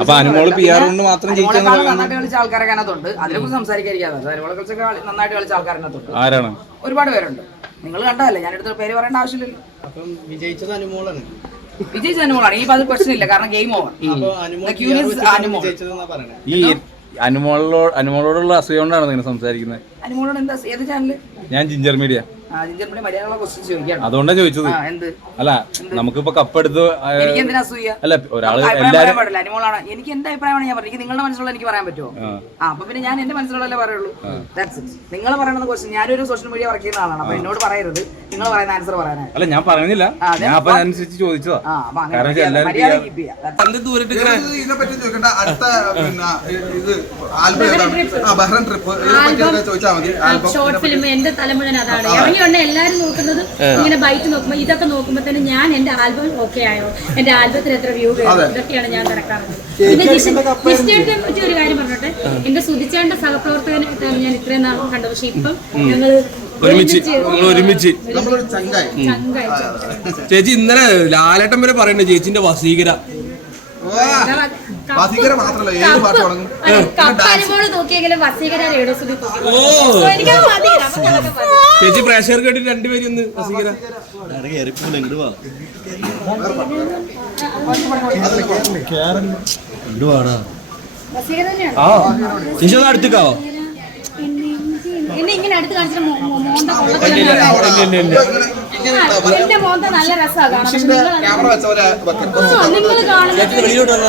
അപ്പൊ അനുമോള് PR കൊണ്ട് മാത്രം നന്നായിട്ട് കളിച്ച ആൾക്കാരൊക്കെ അതിനകത്തുണ്ട്. അതിനെക്കുറിച്ച് സംസാരിക്കാതിരിക്കാതെ അനുമോളെ കുറിച്ചൊക്കെ നന്നായിട്ട് കളിച്ച ആൾക്കാരനകത്തുണ്ട്. ആരാണ്? ഒരുപാട് പേരുണ്ട്. നിങ്ങൾ കണ്ടതല്ലേ, ഞാനെടുത്ത പേര് പറയേണ്ട ആവശ്യമില്ലല്ലോ. വിജയിച്ചത് അനുമോളാണ്. വിജയിച്ച അനുമോളാണ്. ഈ പതിൽ പ്രശ്നം ഇല്ല, കാരണം ഗെയിം ഓവർ. ഈ അനുമോളോടുള്ള അസൂയ കൊണ്ടാണ് നിങ്ങൾ സംസാരിക്കുന്നത്? അനുമോളോട് എന്താ? ഏത് ചാനല്? ഞാൻ ജിഞ്ചർ മീഡിയ. അതുകൊണ്ടാണ് ചോദിച്ചത്. അല്ല, നമുക്കിപ്പോ കപ്പെടുത്ത് അല്ല ഒരാള് എല്ലാവരും അനുമോളാണ്. എനിക്ക് എന്റെ അഭിപ്രായമാണ് ഞാൻ പറഞ്ഞത്. നിങ്ങളുടെ മനസ്സിലുള്ള എനിക്ക് പറയാൻ പറ്റുമോ? അപ്പൊ പിന്നെ ഞാൻ എന്റെ മനസ്സിലുള്ളതല്ലേ പറയുള്ളൂ. നിങ്ങൾ പറയുന്നത് ക്വസ്റ്റ്യൻ, ഞാനൊരു സോഷ്യൽ മീഡിയ വർക്ക് ചെയ്യുന്ന ആളാണ്. അപ്പൊ എന്നോട് പറയരുത് നിങ്ങൾ പറയുന്ന ആൻസർ പറയാനാണ്. അല്ല, ഞാൻ പറയുന്നില്ല, ഞാൻ അപ്പൊ അനുസരിച്ച് ചോദിച്ചതാ. ഷോർട്ട് ഫിലിം എന്റെ തലമുഴുവൻ അതാണ്. ഇറങ്ങിയുണ്ട് എല്ലാരും നോക്കുന്നത്. ഇങ്ങനെ ബൈറ്റ് നോക്കുമ്പോ ഇതൊക്കെ നോക്കുമ്പോ തന്നെ ഞാൻ എന്റെ ആൽബം ഓക്കെ ആയോ, എന്റെ ആൽബത്തിന് എത്ര വ്യൂ കേട്ടോ, ഇതൊക്കെയാണ് ഞാൻ കണക്കാറുള്ളത്. പിന്നെ ജിസ്റ്റേട്ടനെ പറ്റി ഒരു കാര്യം പറഞ്ഞോട്ടെ. എന്റെ സുധിച്ചേണ്ട സഹപ്രവർത്തകനെ ഞാൻ ഇത്രയും നാൾ കണ്ടു. പക്ഷെ ഇപ്പം ഞങ്ങള് ഒരുമിച്ച് ചേച്ചി ഇന്നലെ ലാലേട്ടൻ വരെ പറയണ്ടേ ചേച്ചിന്റെ വസീകര ചേച്ചി പ്രേക്ഷകർക്ക് വേണ്ടി രണ്ടുപേരും ഒന്ന് വസീകര ചേച്ചി ഒന്ന് അടുത്തേക്കാവോ? എന്നെ ഇങ്ങനെ അടുത്ത് കാണിച്ചിട്ട് എന്റെ മോന്ത നല്ല രസമാണ്. നിങ്ങൾ കാണുന്നത്